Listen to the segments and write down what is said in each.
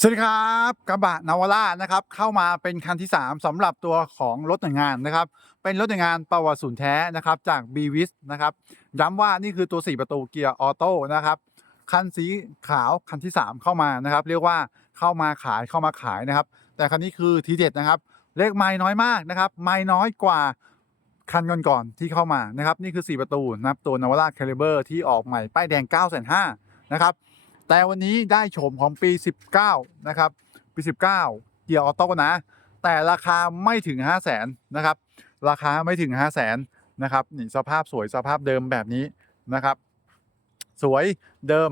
สวัสดีครับกระบะนาวาร่านะครับเข้ามาเป็นคันที่ 3สำหรับตัวของรถหน่วยงานนะครับ เป็นรถหน่วยงานประวัติศูนย์แท้นะครับจาก b w i s นะครับย้ำว่านี่คือตัว 4 ประตูเกียร์ออโต้นะครับคันสีขาวคันที่ 3 เข้ามานะครับ เรียกว่าเข้ามาขายเข้ามาขายนะครับ แต่คันนี้คือทีเด็ดนะครับ เลขไม่น้อยมากนะครับ ไม่น้อยกว่าคันก่อนๆที่เข้ามานะครับ นี่คือ 4 ประตูนะครับตัวนาวาร่าแคลิเบอร์ที่ออกใหม่ป้ายแดง 9 5 0 0 0นะครับ แต่วันนี้ได้โฉมของปี 19 นะครับ ปี 19 เกียร์ออโต้นะ แต่ราคาไม่ถึง 5 0 0 0 0นนะครับ ราคาไม่ถึง 5 0 0 0 0นนะครับนี่สภาพสวยสภาพเดิมแบบนี้นะครับ สวยเดิม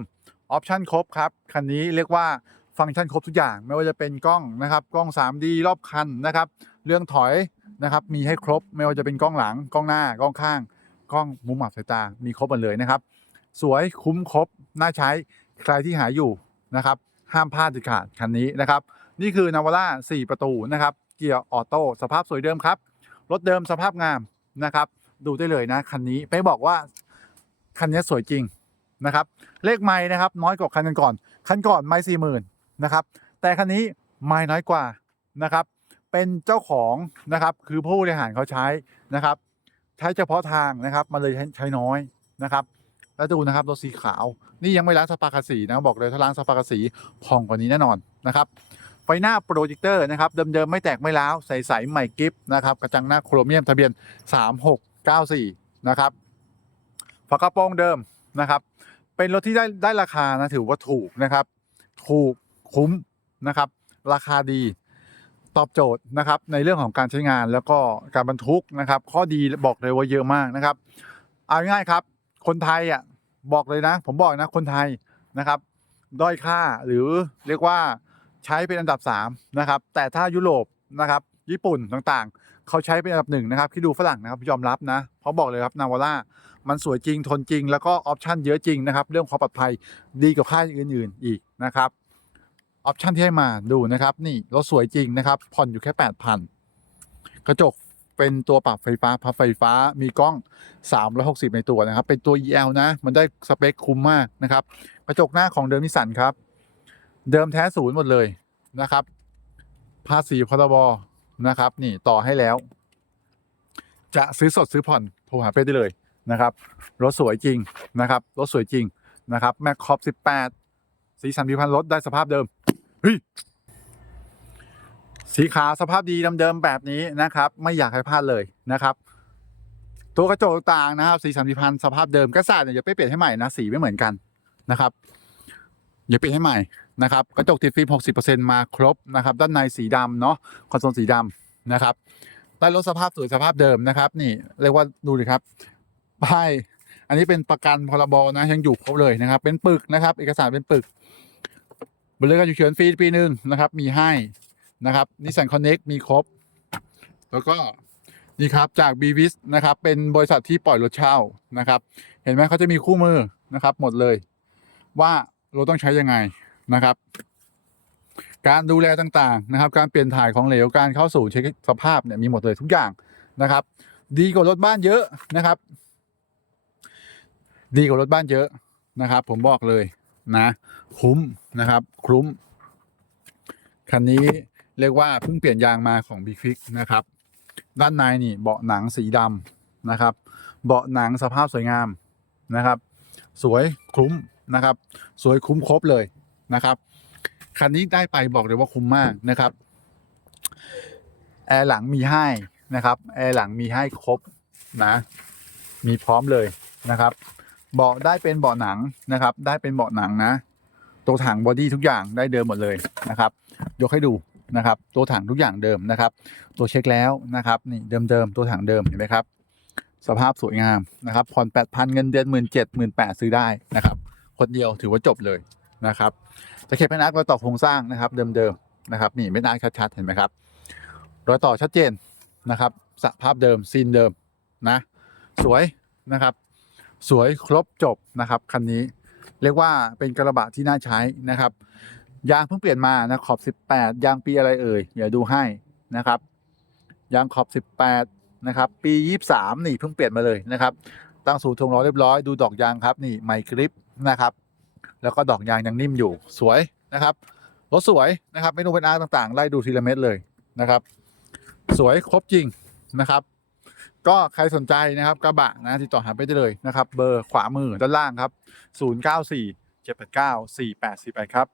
ออปชั่นครบครับ คันนี้เรียกว่าฟังก์ชันครบทุกอย่างไม่ว่าจะเป็นกล้องนะครับ กล้อง 3D รอบคันนะครับ เรื่องถอยนะครับ มีให้ครบไม่ว่าจะเป็นกล้องหลังกล้องหน้ากล้องข้าง กล้องมุมอับสายตามีครบหมดเลยนะครับ สวยคุ้มครบน่าใช้ ใครที่หาอยู่นะครับ ห้ามพลาดเด็ดขาดคันนี้นะครับ นี่คือนาวาร่า4 ประตูนะครับ เกียร์ออโต้สภาพสวยเดิมครับ รถเดิมสภาพงามนะครับ ดูได้เลยนะคันนี้ไปบอกว่าคันนี้สวยจริงนะครับ เลขไม่นะครับ น้อยกว่าคันก่อนคันก่อนไม่สี่หมื่นนะครับ แต่คันนี้ไม่น้อยกว่านะครับ เป็นเจ้าของนะครับคือผู้บริหารเขาใช้นะครับ ใช้เฉพาะทางนะครับ มันเลยใช้ใช้น้อยนะครับ แล้วดูนะครับรถสีขาว นี่ยังไม่ล้างสปาคาสีนะบอกเลยถ้าล้างสปาคาสีผ่องกว่านี้แน่นอนนะครับไฟหน้าโปรเจคเตอร์นะครับเดิมๆไม่แตกไม่ร้าวใสๆใหม่กิฟนะครับกระจังหน้าโครเมียมทะเบียน 3694 นะครับฝากระโปรงเดิมนะครับ เป็นรถที่ได้ได้ราคานะถือว่าถูกนะครับ ถูกคุ้มนะครับ ราคาดีตอบโจทย์นะครับในเรื่องของการใช้งานแล้วก็การบรรทุกนะครับ ข้อดีบอกเลยว่าเยอะมากนะครับ เอาง่ายครับ คนไทยอะบอกเลยนะ ผมบอกนะคนไทยนะครับ ด้อยค่าหรือเรียกว่าใช้เป็นอันดับ3นะครับแต่ถ้ายุโรปนะครับญี่ปุ่นต่างๆ เขาใช้เป็นอันดับหนึ่งนะครับที่ดูฝรั่งนะครับยอมรับนะเพราะบอกเลยครับนาวาร่ามันสวยจริงทนจริง แล้วก็ออปชันเยอะจริงนะครับเรื่องความปลอดภัยดีกว่าค่ายอื่นๆอีกนะครับออปชันที่ให้มาดูนะครับนี่รถสวยจริงนะครับผ่อนอยู่แค่ 8,000 กระจก เป็นตัวปรับไฟฟ้าพับไฟฟ้ามีกล้อง 360 ในตัวนะครับ เป็นตัว EL นะ มันได้สเปคคุ้มมากนะครับ กระจกหน้าของเดิมนิสันครับ เดิมแท้ศูนย์หมดเลยนะครับ ภาษีพรบนะครับ นี่ต่อให้แล้ว จะซื้อสดซื้อผ่อนโทรหาเป้ได้เลยนะครับ รถสวยจริงนะครับ รถสวยจริงนะครับ แม็กคอป18 สีสันพิพันธ์รถได้สภาพเดิมเฮ้ย สีขาวสภาพดีเดิมๆแบบนี้นะครับ ไม่อยากให้พลาดเลยนะครับ ตัวกระจกต่างนะครับสีสันพิพันธ์สภาพเดิมกระสาเนี่ยอย่าไปเปลี่ยนให้ใหม่นะสีไม่เหมือนกันนะครับอย่าเปลี่ยนให้ใหม่นะครับกระจกติดฟิล์ม60%มาครบนะครับ ด้านในสีดำเนาะคอนโซลสีดำนะครับใต้รถสภาพสวยสภาพเดิมนะครับ นี่เรียกว่าดูดิครับป้ายอันนี้เป็นประกันพรบนะยังอยู่ครบเลยนะครับ เป็นปึกนะครับ เอกสารเป็นปึกบริการฉุกเฉินฟรีปีหนึ่งนะครับ มีให้ นะครับนิสสันคอนเน็กมีครบ แล้วก็นี่ครับจาก b v i s นะครับ เป็นบริษัทที่ปล่อยรถเช่านะครับ เห็นไหมเขาจะมีคู่มือนะครับ หมดเลย ว่ารถต้องใช้ยังไงนะครับ การดูแลต่างๆนะครับ การเปลี่ยนถ่ายของเหลวการเข้าสู่เช็คสภาพเนี่ยมีหมดเลยทุกอย่างนะครับ ดีกว่ารถบ้านเยอะนะครับ ดีกว่ารถบ้านเยอะนะครับ ผมบอกเลยนะ คุ้มนะครับ คุ้มคันนี้ เรียกว่าเพิ่งเปลี่ยนยางมาของ b ีฟิกนะครับ ด้านในนี่เบาะหนังสีดำนะครับ เบาะหนังสภาพสวยงามนะครับ สวยคุ้มนะครับ สวยคุ้มครบเลยนะครับคันนี้ได้ไปบอกเลยว่าคุ้มมากนะครับแอร์หลังมีให้นะครับแอร์หลังมีให้ครบนะ มีพร้อมเลยนะครับเบาะได้เป็นเบาะหนังนะครับ ได้เป็นเบาะหนังนะ ตัวถังบอดี้ทุกอย่างได้เดิมหมดเลยนะครับ ยกให้ดู นะครับ ตัวถังทุกอย่างเดิมนะครับ ตัวเช็คแล้วนะครับนี่เดิมๆตัวถังเดิมเห็นไหมครับ สภาพสวยงามนะครับผ่อนแปดพันเงินเดือนหมื่นเจ็ดหมื่นแปดซื้อได้นะครับคนเดียวถือว่าจบเลยนะครับจะเข็บเป็นอาร์ตรอยต่อโครงสร้างนะครับ เดิมๆนะครับนี่ไม่นอาร์ตชัดๆเห็นไหมครับรอยต่อชัดเจนนะครับสภาพเดิมซีนเดิมนะสวยนะครับ สวยครบจบนะครับคันนี้เรียกว่าเป็นกระบะที่น่าใช้นะครับ ยางเพิ่งเปลี่ยนมานะขอบ 18 ยางปีอะไรเอ่ยเดี๋ยวดูให้นะครับ ยางขอบ 18 นะครับ ปี 23 นี่เพิ่งเปลี่ยนมาเลยนะครับ ตั้งสูตรทงล้อเรียบร้อยดูดอกยางครับนี่ไมค์กริปนะครับ แล้วก็ดอกยางยังนิ่มอยู่สวยนะครับรถสวยนะครับไม่ต้องเป็นอาร์ต่างๆไล่ดูทีละเม็ดเลยนะครับ สวยครบจริงนะครับ ก็ใครสนใจนะครับกระบะนะติดต่อหาไปได้เลยนะครับ เบอร์ขวามือด้านล่างครับ 094 789 4848 ครับ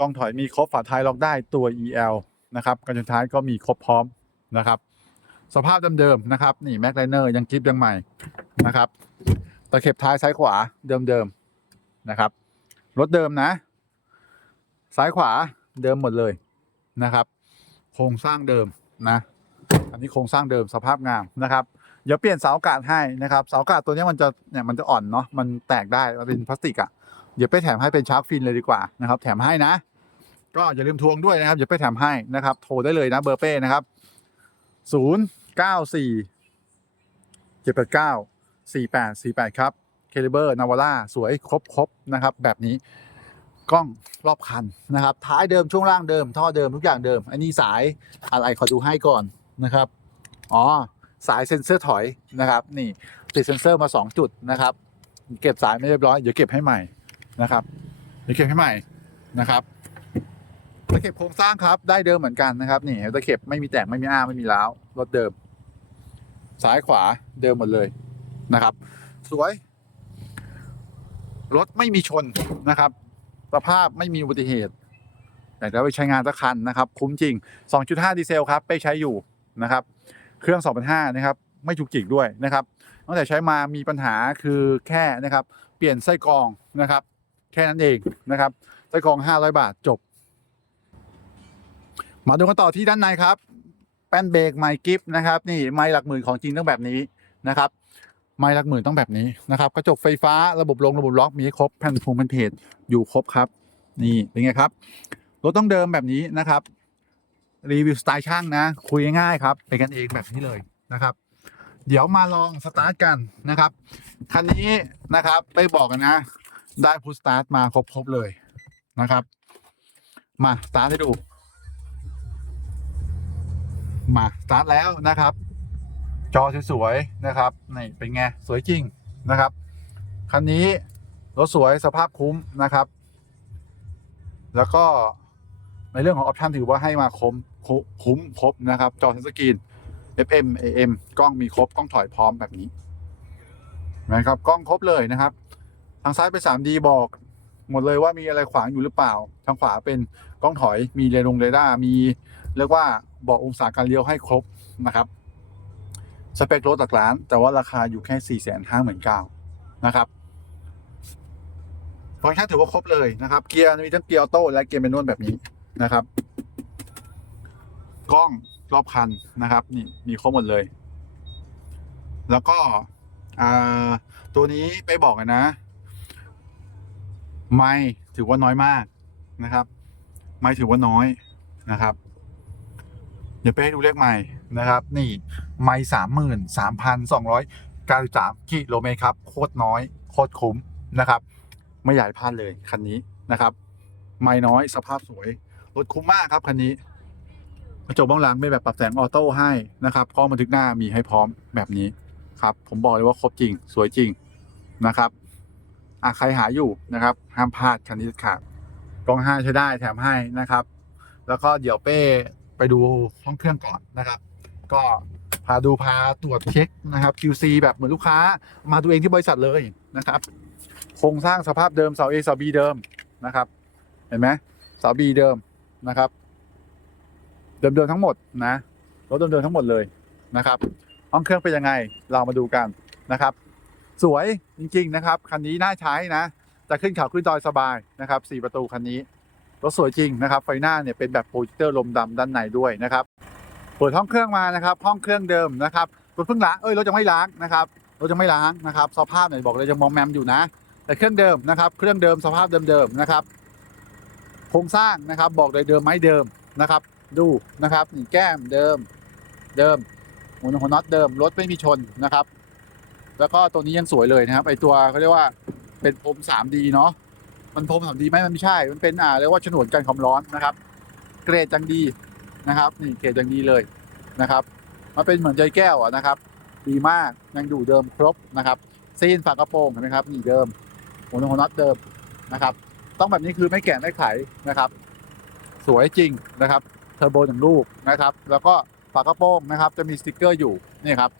กล้องถอยมีครบฝาท้ายล็อกได้ตัว EL นะครับกันชนท้ายก็มีครบพร้อมนะครับ สภาพเดิมๆนะครับนี่แม็กไลเนอร์ยังกริปยังใหม่นะครับตะเข็บท้ายซ้ายขวาเดิมๆนะครับรถเดิมนะ ซ้ายขวาเดิมหมดเลยนะครับ โครงสร้างเดิมนะ อันนี้โครงสร้างเดิมสภาพงามนะครับเดี๋ยวเปลี่ยนเสาอากาศให้นะครับเสาอากาศตัวนี้มันจะเนี่ยมันจะอ่อนเนาะมันแตกได้มันเป็นพลาสติกอะ่ะเดี๋ยวไปแถมให้เป็นชาร์กฟินเลยดีกว่านะครับ แถมให้นะ ก็อย่าลืมทวงด้วยนะครับเดี๋ยวไปแถมให้นะครับ โทรได้เลยนะเบอร์เป้นะครับศูนย์เก้าสี่เจ็ดแปดเก้าสี่แปดสี่แปดครับเคลิเบอร์นาวาร่าสวยครบครบนะครับ แบบนี้กล้องรอบคันนะครับ ท้ายเดิมช่วงล่างเดิม ท่อเดิมทุกอย่างเดิม อันนี้สายอะไรขอดูให้ก่อนนะครับ อ๋อ สายเซ็นเซอร์ถอยนะครับ นี่ติดเซ็นเซอร์มา 2 จุดนะครับ เก็บสายไม่เรียบร้อย เดี๋ยวเก็บให้ใหม่นะครับ เดี๋ยวเก็บให้ใหม่นะครับ ตะเข็บโครงสร้างครับ ได้เดิมเหมือนกันนะครับนี่ตะเข็บไม่มีแตกไม่มีอ้าไม่มีร้าวรถเดิม ซ้ายขวาเดิมหมดเลยนะครับ สวย รถไม่มีชนนะครับสภาพไม่มีอุบัติเหตุแต่ถ้าไปใช้งานสักคันนะครับ คุ้มจริง 2.5 ดีเซลครับ ไปใช้อยู่นะครับ เครื่อง 2,500นะครับ ไม่จุกจิกด้วยนะครับตั้งแต่ใช้มามีปัญหาคือแค่นะครับ เปลี่ยนไส้กรองนะครับ แค่นั้นเองนะครับ ไส้กรอง 500 บาทจบ มาดูกันต่อที่ด้านในครับ แป้นเบรกไมค์กิฟนะครับ นี่ไมค์หลักหมื่นของจริงต้องแบบนี้นะครับไมค์หลักหมื่นต้องแบบนี้นะครับกระจกไฟฟ้าระบบลงระบบล็อกมีครบแผ่นพวงแผ่นเพจอยู่ครบครับ นี่เป็นไงครับรถต้องเดิมแบบนี้นะครับรีวิวสไตล์ช่างนะ คุยง่ายครับเป็นกันเองแบบนี้เลยนะครับ เดี๋ยวมาลองสตาร์ทกันนะครับคันนี้นะครับไปบอกกันนะ ได้พุทสตาร์ทมาครบๆเลยนะครับ มาสตาร์ทให้ดู มาสตาร์ทแล้วนะครับ จอสวยๆนะครับนี่เป็นไงสวยจริงนะครับคันนี้รถสวยสภาพคุ้มนะครับ แล้วก็ในเรื่องของออปชันถือว่าให้มาคุ้มคุ้มคุ้มครบนะครับ จอทัชสกรีน FM AM กล้องมีครบ กล้องถอยพร้อมแบบนี้นะครับกล้องครบเลยนะครับ ทางซ้ายเป็น 3D บอก หมดเลยว่ามีอะไรขวางอยู่หรือเปล่า ทางขวาเป็นกล้องถอยมีเรดงเรดาร์มีเรียกว่า บอกองศาการเลี้ยวให้ครบนะครับสเปครถหลักล้าน แต่ว่าราคาอยู่แค่ 4 5 9 0 0 0นะครับฟังก์ชันถือว่าครบเลยนะครับ เกียร์มีทั้งเกียร์ออโต้และเกียร์แมนนวลแบบนี้นะครับ กล้องรอบคันนะครับ นี่มีครบหมดเลย แล้วก็ตัวนี้ไปบอกกันนะ ไม่ถือว่าน้อยมากนะครับ ไม่ถือว่าน้อยนะครับ เดี๋ยวไปให้ดูเลขใหม่นะครับ นี่ไม่สามหมื่นสามพันสองร้อยเก้าสิบสามกิโลเมตรครับ โคตรน้อย โคตรคุ้มนะครับ ไม่ให้พลาดเลยคันนี้นะครับ ไม่น้อยสภาพสวย รถคุ้มมากครับคันนี้กระจกบ้างหลังเป็นแบบปรับแสงออโต้ให้นะครับกล้องบันทึกหน้ามีให้พร้อมแบบนี้ครับ ผมบอกเลยว่าครบจริง สวยจริงนะครับอะใครหาอยู่นะครับ ห้ามพลาดคันนี้ขาดกล้องห้าใช้ได้แถมให้นะครับ แล้วก็เดี๋ยวเป้ ไปดูห้องเครื่องก่อนนะครับ ก็พาดูพาตรวจเช็คนะครับ QC แบบเหมือนลูกค้ามาดูเองที่บริษัทเลยนะครับโครงสร้างสภาพเดิมเสา A เสา B เดิมนะครับ เห็นไหมเสา B เดิมนะครับ เดิมๆทั้งหมดนะรถเดิมๆทั้งหมดเลยนะครับ ห้องเครื่องเป็นยังไงเรามาดูกันนะครับ สวยจริงๆนะครับ คันนี้น่าใช้นะ จะขึ้นเขาขึ้นดอยสบายนะครับสี่ประตูคันนี้ รถสวยจริงนะครับไฟหน้าเนี่ยเป็นแบบโปรเจคเตอร์ลมดำด้านในด้วยนะครับเปิดห้องเครื่องมานะครับ ห้องเครื่องเดิมนะครับรถเพิ่งล้างเอ้ยรถยังไม่ล้างนะครับรถยังไม่ล้างนะครับ สภาพเนี่ยบอกเลยยังมองแมมอยู่นะ แต่เครื่องเดิมนะครับ เครื่องเดิมสภาพเดิมๆนะครับโครงสร้างนะครับบอกเลยเดิมไม้เดิมนะครับ ดูนะครับนี่แก้มเดิมเดิมหัวหัวน็อตเดิมรถไม่มีชนนะครับ แล้วก็ตัวนี้ยังสวยเลยนะครับไอตัวเขาเรียกว่าเป็นพรม 3D เนาะ มันพรม 3D ไหมมันไม่ใช่ มันเป็นอ่าเรียกว่าฉนวนกันความร้อนนะครับ เกรดจังดีนะครับ นี่เกรดจังดีเลยนะครับ มันเป็นเหมือนใจแก้วอะนะครับ ดีมากยังดูเดิมครบนะครับซีนฝากระโปรงเห็นไหมครับนี่เดิมหัวน็อตเดิมนะครับ ต้องแบบนี้คือไม่แกะไม่ไขนะครับ สวยจริงนะครับเทอร์โบหนึ่งลูกนะครับ แล้วก็ฝากระโปรงนะครับ จะมีสติกเกอร์อยู่นี่ครับ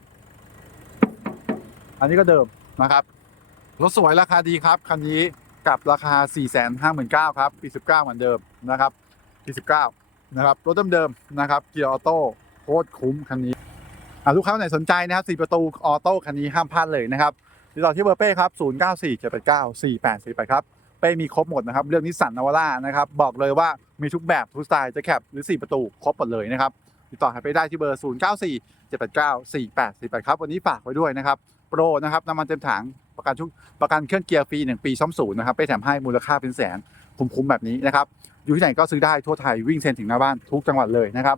อันนี้ก็เดิมนะครับรถสวยราคาดีครับคันนี้ กับราคา 4 5 9 0 0 0ครับปี 19 เหมือนเดิมนะครับปี19นะครับรถเดิมๆนะครับเกียร์ออโต้โคตรคุ้มคันนี้ลูกค้าไหนสนใจนะครับ4ประตูออโต้คันนี้ห้ามพลาดเลยนะครับติดต่อที่เบอร์เป้ครับ 0 9 4 7 8 9 4 8 4 8 ครับ เป้มีครบหมดนะครับ เรื่องนิสสันนาวาร่านะครับ บอกเลยว่ามีทุกแบบ ทุกสไตล์จะแคบหรือ 4 ประตู ครบหมดเลยนะครับ ติดต่อให้ไปได้ที่เบอร์ 0 9 4 7 8 9 4 8 4 8 ครับ วันนี้ฝากไว้ด้วยนะครับ โปรนะครับน้ำมันเต็มถังประกันชุกประกันเครื่องเกียร์ฟรี1ปีซ่อมศูนย์นะครับไปแถมให้มูลค่าเป็นแสนคุ้มๆแบบนี้นะครับอยู่ที่ไหนก็ซื้อได้ทั่วไทยวิ่งเซ็นถึงหน้าบ้านทุกจังหวัดเลยนะครับ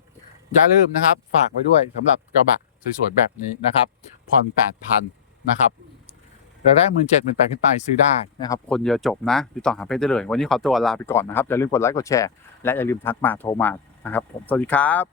อย่าลืมนะครับฝากไว้ด้วยสำหรับกระบะสวยๆแบบนี้นะครับผ่อน8,000นะครับแต่ได้หมื่นเจ็ดหมื่นแปดขึ้นไปซื้อได้นะครับ คนเยอะจบนะ ติดต่อหาเป้ได้เลย วันนี้ขอตัวลาไปก่อนนะครับ อย่าลืมกดไลค์กดแชร์ และอย่าลืมทักมาโทรมานะครับผมสวัสดีครับ